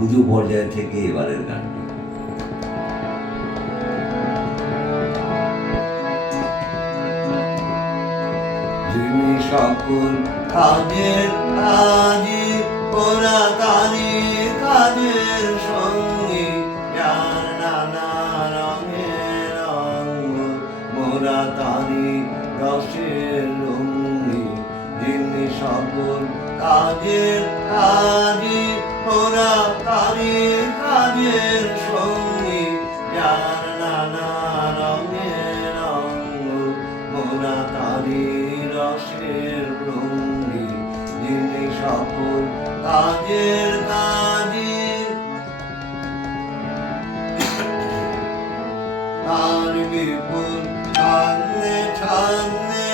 পুজো পর্যায় থেকে এবারের গানটি যিনি সকল কাজের কাজে, ওরা কাজের সঙ্গে যার নানা রঙের অঙ্গ মোরা তারি রসের রঙ্গি যিনি সকল কাজের কাজে ওরা কাজের সঙ্গী, যার নানা রঙের মোরা তারি রসের রঙ্গি যিনি সকল কাজের কাজে। তার বিপুল ছাড়লে ছাড়লে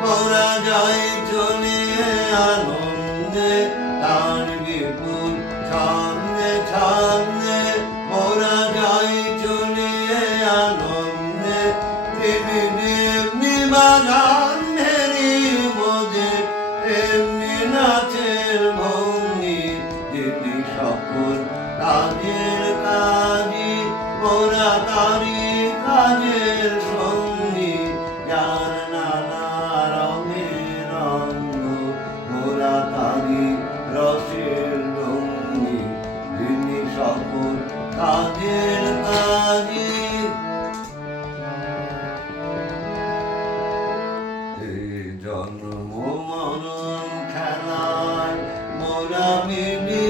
মোরা যাই চলে তার মোরা যাই চলে তেমনি নাচের কাজের কাজী মোরা তারি কাজের কাজের কাজী জন্ম মরণ খেলায় মোরা মিলি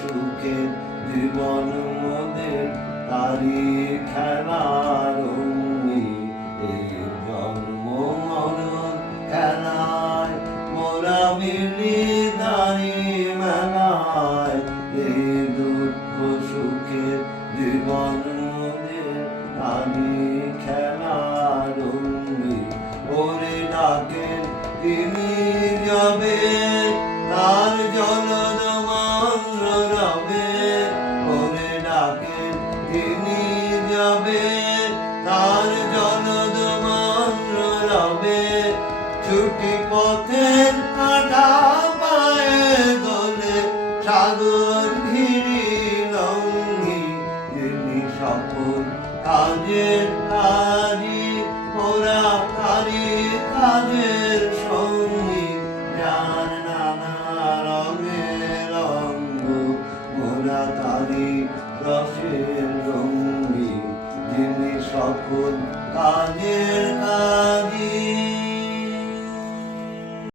সুখে জীবন মোদের তারি খেলার অঙ্গি। মোদের আমি খেলার ওরে ডাকেন, তিনি যাবে, তার জলদ রবে। ওরে ডাকেন, তিনি যাবে, তার জলদ রবে। ছুটি পথের কাজের সঙ্গী যার রঙের তারি রসের যিনি সকল কাজের